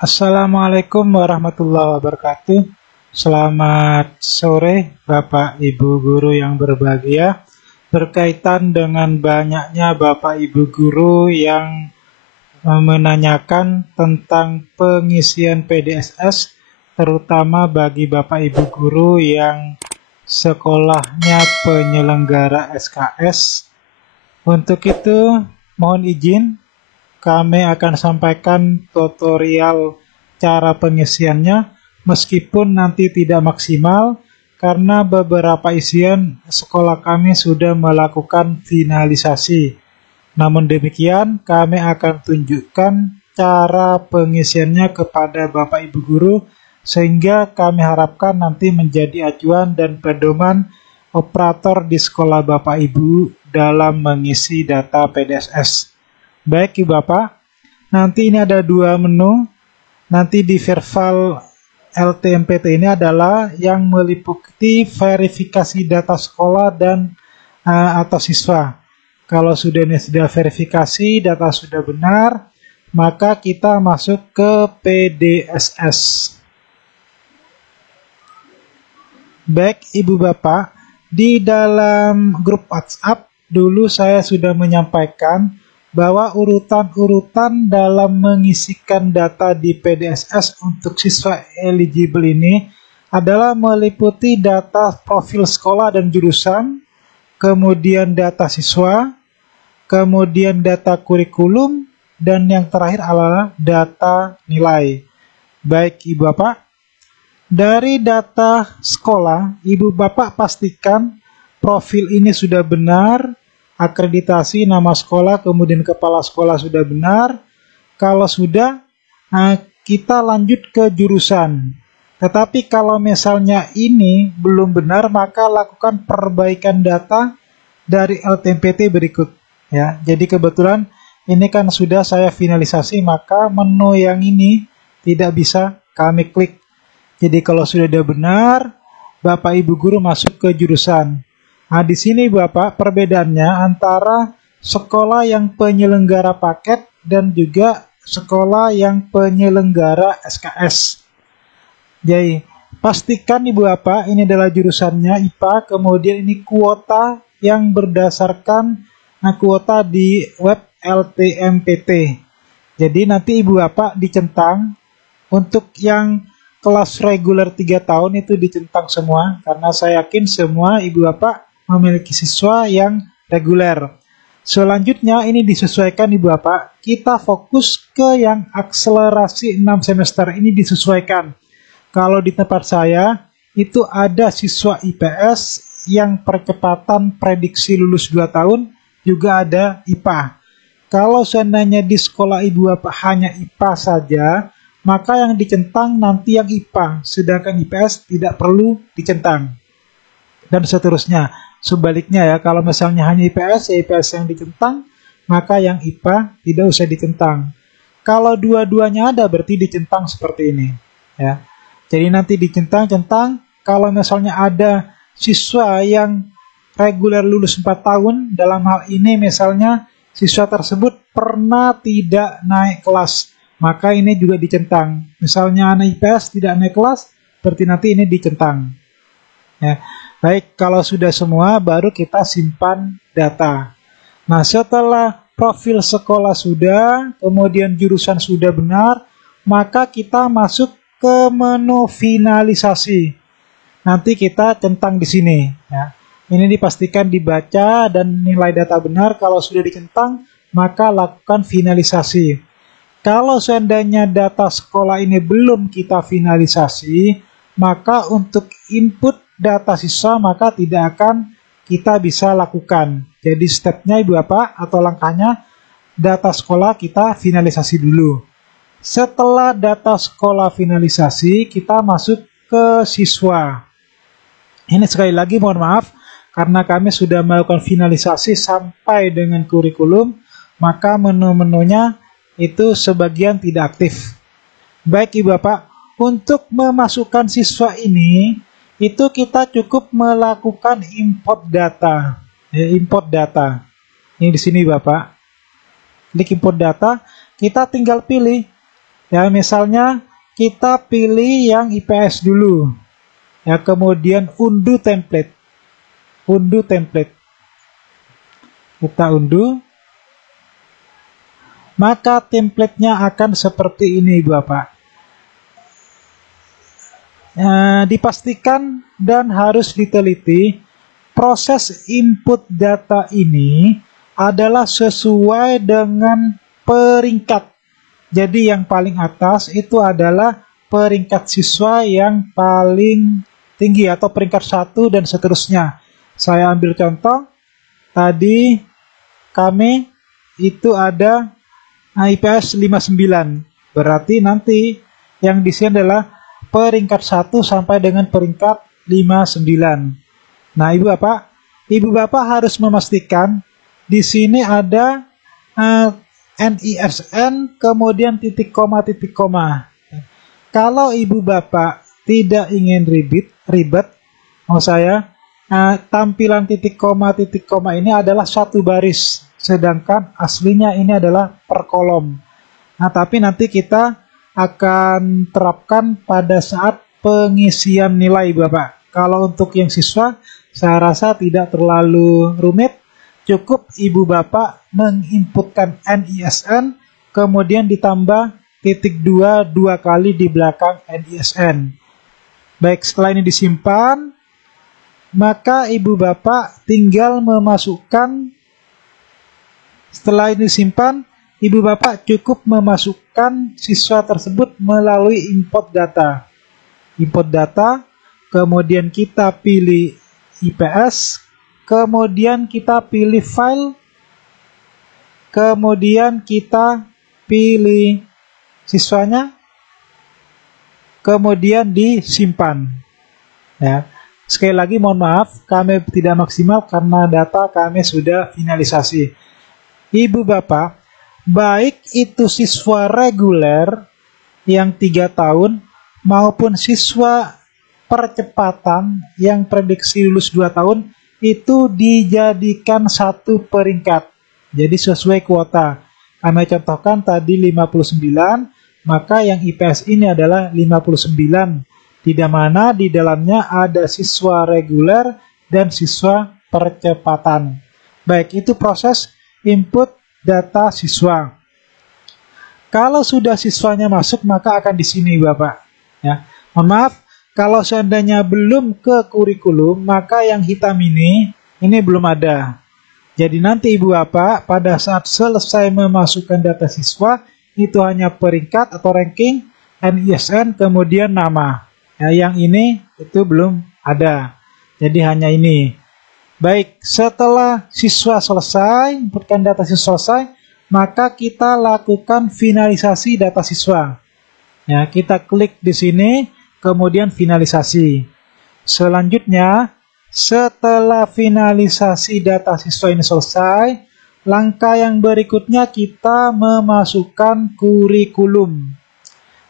Assalamualaikum warahmatullahi wabarakatuh. Selamat sore Bapak Ibu Guru yang berbahagia. Berkaitan dengan banyaknya Bapak Ibu Guru yang menanyakan tentang pengisian PDSS, terutama bagi Bapak Ibu Guru yang sekolahnya penyelenggara SKS. Untuk itu, mohon izin kami akan sampaikan tutorial cara pengisiannya, meskipun nanti tidak maksimal karena beberapa isian sekolah kami sudah melakukan finalisasi. Namun demikian, kami akan tunjukkan cara pengisiannya kepada Bapak Ibu Guru sehingga kami harapkan nanti menjadi acuan dan pedoman operator di sekolah Bapak Ibu dalam mengisi data PDSS. Baik Ibu Bapak, nanti ini ada dua menu. Nanti di Verbal LTMPT ini adalah yang meliputi verifikasi data sekolah dan atau siswa. Kalau sudah verifikasi, data sudah benar, maka kita masuk ke PDSS. Baik Ibu Bapak, di dalam grup WhatsApp dulu saya sudah menyampaikan bahwa urutan-urutan dalam mengisikan data di PDSS untuk siswa eligible ini adalah meliputi data profil sekolah dan jurusan, kemudian data siswa, kemudian data kurikulum, dan yang terakhir adalah data nilai. Baik Ibu Bapak, dari data sekolah, Ibu Bapak pastikan profil ini sudah benar, akreditasi, nama sekolah, kemudian kepala sekolah sudah benar. Kalau sudah, kita lanjut ke jurusan. Tetapi kalau misalnya ini belum benar, maka lakukan perbaikan data dari LTMPT berikut. Ya, jadi kebetulan ini kan sudah saya finalisasi, maka menu yang ini tidak bisa kami klik. Jadi kalau sudah benar, Bapak Ibu Guru masuk ke jurusan. Nah, di sini Bapak, perbedaannya antara sekolah yang penyelenggara paket dan juga sekolah yang penyelenggara SKS. Jadi, pastikan Ibu Bapak, ini adalah jurusannya IPA, kemudian ini kuota yang berdasarkan kuota di web LTMPT. Jadi nanti Ibu Bapak dicentang, untuk yang kelas reguler 3 tahun itu dicentang semua, karena saya yakin semua Ibu Bapak memiliki siswa yang reguler. Selanjutnya ini disesuaikan Ibu Bapak, kita fokus ke yang akselerasi 6 semester ini disesuaikan. Kalau di tempat saya, itu ada siswa IPS yang percepatan prediksi lulus 2 tahun, juga ada IPA. Kalau seandainya di sekolah Ibu Bapak hanya IPA saja, maka yang dicentang nanti yang IPA, sedangkan IPS tidak perlu dicentang. Dan seterusnya. Sebaliknya ya, kalau misalnya hanya IPS, ya IPS yang dicentang, maka yang IPA tidak usah dicentang. Kalau dua-duanya ada, berarti dicentang seperti ini. Ya. Jadi nanti dicentang-centang, kalau misalnya ada siswa yang reguler lulus 4 tahun, dalam hal ini misalnya siswa tersebut pernah tidak naik kelas, maka ini juga dicentang. Misalnya anak IPS tidak naik kelas, berarti nanti ini dicentang. Ya. Baik, kalau sudah semua, baru kita simpan data. Nah, setelah profil sekolah sudah, kemudian jurusan sudah benar, maka kita masuk ke menu finalisasi. Nanti kita centang di sini. Ya. Ini dipastikan dibaca dan nilai data benar. Kalau sudah dicentang, maka lakukan finalisasi. Kalau seandainya data sekolah ini belum kita finalisasi, maka untuk input data siswa maka tidak akan kita bisa lakukan. Jadi stepnya Ibu Bapak atau langkahnya, data sekolah kita finalisasi dulu. Setelah data sekolah finalisasi, kita masuk ke siswa. Ini sekali lagi mohon maaf, karena kami sudah melakukan finalisasi sampai dengan kurikulum, maka menu-menunya itu sebagian tidak aktif. Baik Ibu Bapak, untuk memasukkan siswa ini, itu kita cukup melakukan import data. Ya, import data. Ini di sini Bapak. Klik import data, kita tinggal pilih Ya, misalnya kita pilih yang IPS dulu. Ya, kemudian unduh template. Unduh template. Kita unduh. Maka templatenya akan seperti ini, Bapak. Dipastikan dan harus diteliti proses input data ini adalah sesuai dengan peringkat. Jadi yang paling atas itu adalah peringkat siswa yang paling tinggi atau peringkat 1 dan seterusnya. Saya ambil contoh, tadi kami itu ada IPS 59. Berarti nanti yang di sini adalah peringkat 1 sampai dengan peringkat 59. Nah, Ibu Bapak harus memastikan di sini ada NISN kemudian titik koma. Kalau Ibu Bapak tidak ingin ribet, tampilan titik koma ini adalah satu baris, sedangkan aslinya ini adalah per kolom. Nah, tapi nanti kita akan terapkan pada saat pengisian nilai, Bapak. Kalau untuk yang siswa, saya rasa tidak terlalu rumit. Cukup Ibu Bapak menginputkan NISN, kemudian ditambah titik 2 kali di belakang NISN. Baik, setelah ini disimpan, maka Ibu Bapak tinggal memasukkan, setelah ini disimpan, Ibu Bapak cukup memasukkan siswa tersebut melalui import data. Import data, kemudian kita pilih IPS, kemudian kita pilih file, kemudian kita pilih siswanya, kemudian disimpan. Ya. Sekali lagi mohon maaf, kami tidak maksimal karena data kami sudah finalisasi. Ibu Bapak, baik itu siswa reguler yang 3 tahun maupun siswa percepatan yang prediksi lulus 2 tahun itu dijadikan satu peringkat. Jadi sesuai kuota. Kami contohkan tadi 59, maka yang IPS ini adalah 59. Tidak mana di dalamnya ada siswa reguler dan siswa percepatan. Baik, itu proses input data siswa. Kalau sudah siswanya masuk, maka akan di sini, Bapak. Ya, mohon maaf, kalau seandainya belum ke kurikulum, maka yang hitam ini belum ada. Jadi nanti Ibu Bapak pada saat selesai memasukkan data siswa, itu hanya peringkat atau ranking, NISN, kemudian nama. Ya, yang ini itu belum ada. Jadi hanya ini. Baik, setelah siswa selesai, inputkan data siswa selesai, maka kita lakukan finalisasi data siswa. Ya, kita klik di sini, kemudian finalisasi. Selanjutnya, setelah finalisasi data siswa ini selesai, langkah yang berikutnya kita memasukkan kurikulum.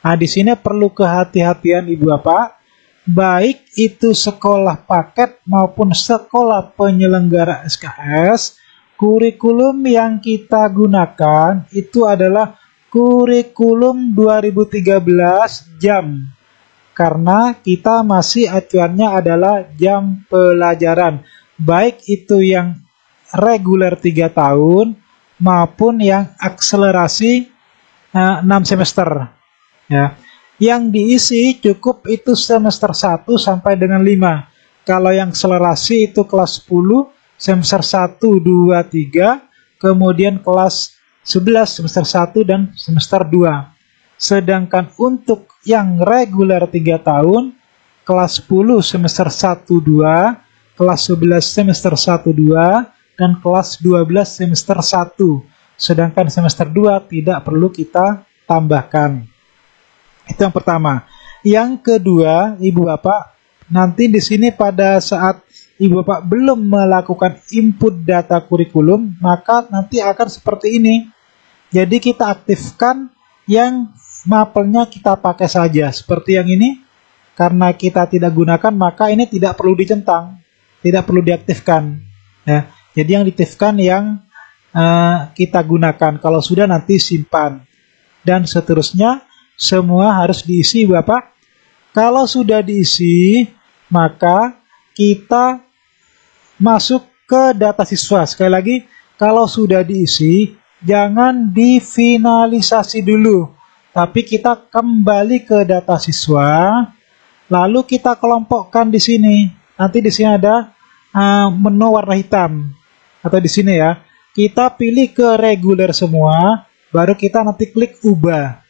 Nah, di sini perlu kehati-hatian Ibu Bapak. Baik itu sekolah paket maupun sekolah penyelenggara SKS, kurikulum yang kita gunakan itu adalah kurikulum 2013 jam. Karena kita masih acuannya adalah jam pelajaran. Baik itu yang reguler 3 tahun maupun yang akselerasi 6 semester. Ya. Yang diisi cukup itu semester 1 sampai dengan 5. Kalau yang akselerasi itu kelas 10, semester 1, 2, 3, kemudian kelas 11, semester 1 dan semester 2. Sedangkan untuk yang reguler 3 tahun, kelas 10 semester 1, 2, kelas 11 semester 1, 2, dan kelas 12 semester 1. Sedangkan semester 2 tidak perlu kita tambahkan. Itu yang pertama. Yang kedua, Ibu Bapak, nanti di sini pada saat Ibu Bapak belum melakukan input data kurikulum, maka nanti akan seperti ini. Jadi kita aktifkan yang mapelnya kita pakai saja. Seperti yang ini, karena kita tidak gunakan, maka ini tidak perlu dicentang, tidak perlu diaktifkan. Ya. Jadi yang diaktifkan yang kita gunakan. Kalau sudah nanti simpan. Dan seterusnya, semua harus diisi Bapak. Kalau sudah diisi, maka kita masuk ke data siswa. Sekali lagi, kalau sudah diisi, jangan difinalisasi dulu, tapi kita kembali ke data siswa, lalu kita kelompokkan di sini. Nanti di sini ada menu warna hitam, atau di sini ya. Kita pilih ke reguler semua, baru kita nanti klik ubah.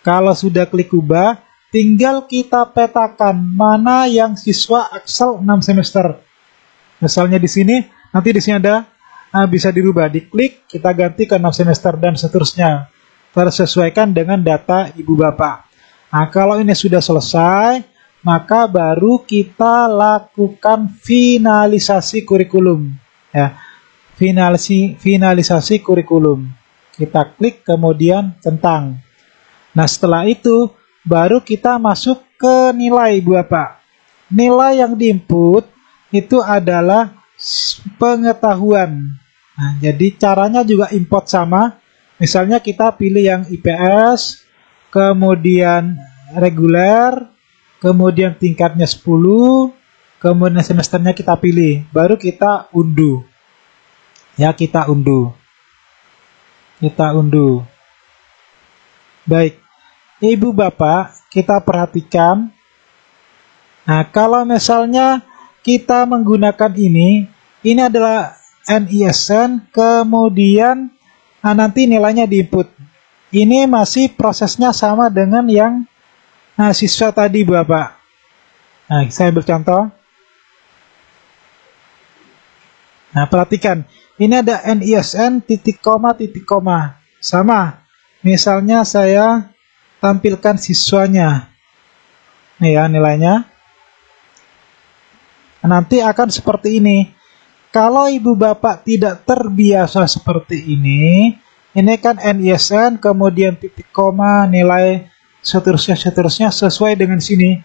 Kalau sudah klik ubah, tinggal kita petakan mana yang siswa Axel 6 semester. Misalnya di sini, nanti di sini ada bisa dirubah, diklik, kita ganti ke 6 semester dan seterusnya. Tersesuaikan dengan data ibu bapak. Nah, kalau ini sudah selesai, maka baru kita lakukan finalisasi kurikulum. Ya, finalisasi kurikulum. Kita klik kemudian centang. Nah, setelah itu baru kita masuk ke nilai ibu bapak. Nilai yang diinput itu adalah pengetahuan. Nah, jadi caranya juga import sama. Misalnya kita pilih yang IPS, kemudian reguler, kemudian tingkatnya 10, kemudian semesternya kita pilih. Baru kita unduh. Ya, kita unduh. Kita unduh. Baik. Ibu bapak, kita perhatikan. Nah, kalau misalnya kita menggunakan ini adalah NISN, kemudian nanti nilainya diinput. Ini masih prosesnya sama dengan yang siswa tadi Bapak. Nah, saya ambil contoh. Nah, perhatikan. Ini ada NISN titik koma. Sama. Misalnya saya tampilkan siswanya. Nih ya nilainya. Nanti akan seperti ini. Kalau ibu bapak tidak terbiasa seperti ini kan NISN, kemudian titik koma, nilai seterusnya sesuai dengan sini.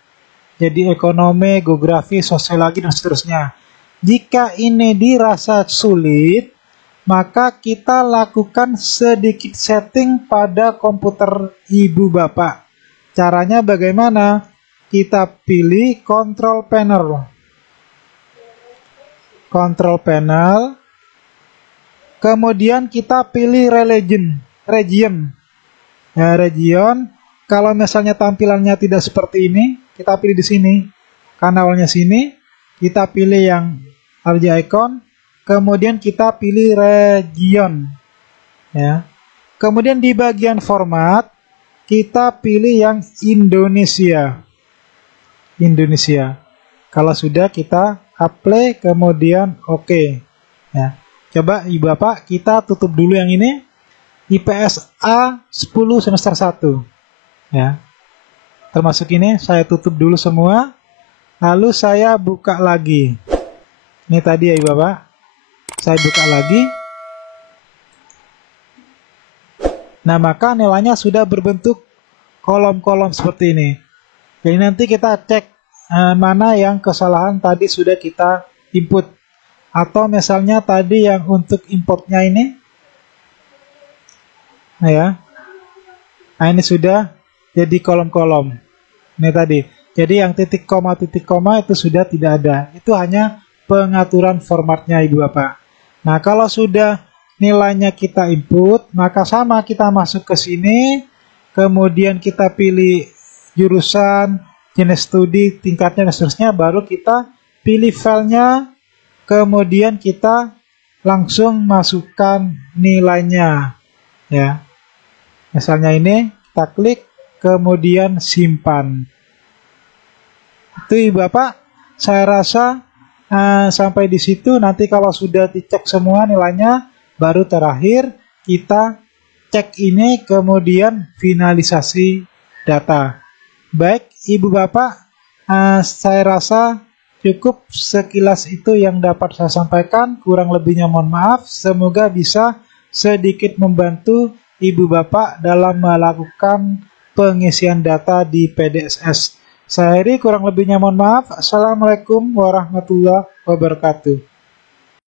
Jadi ekonomi, geografi, sosiologi, dan seterusnya. Jika ini dirasa sulit, maka kita lakukan sedikit setting pada komputer ibu bapak. Caranya bagaimana? Kita pilih control panel. Control panel, kemudian kita pilih region. Ya, region. Kalau misalnya tampilannya tidak seperti ini, kita pilih di sini. Kanalnya sini, kita pilih yang RJ icon, kemudian kita pilih region. Ya. Kemudian di bagian format, kita pilih yang Indonesia. Kalau sudah kita apply, kemudian oke. Ya. Coba ibu bapak kita tutup dulu yang ini. IPS A 10 semester 1. Ya. Termasuk ini saya tutup dulu semua. Lalu saya buka lagi. Ini tadi ya ibu bapak. Saya buka lagi. Nah, maka nilainya sudah berbentuk kolom-kolom seperti ini. Jadi nanti kita cek mana yang kesalahan tadi sudah kita input. Atau misalnya tadi yang untuk importnya ini. Nah ya. Nah ini sudah jadi kolom-kolom. Ini tadi. Jadi yang titik koma itu sudah tidak ada. Itu hanya pengaturan formatnya ibu bapak. Nah kalau sudah nilainya kita input, maka sama kita masuk ke sini. Kemudian kita pilih jurusan, jenis studi, tingkatnya, dan seterusnya, baru kita pilih filenya, kemudian kita langsung masukkan nilainya. Ya, misalnya ini, kita klik, kemudian simpan. Itu ibu bapak, saya rasa sampai di situ. Nanti kalau sudah dicek semua nilainya, baru terakhir kita cek ini, kemudian finalisasi data. Baik, ibu bapak, saya rasa cukup sekilas itu yang dapat saya sampaikan. Kurang lebihnya mohon maaf. Semoga bisa sedikit membantu ibu bapak dalam melakukan pengisian data di PDSS. Saya akhiri, kurang lebihnya mohon maaf. Assalamualaikum warahmatullahi wabarakatuh.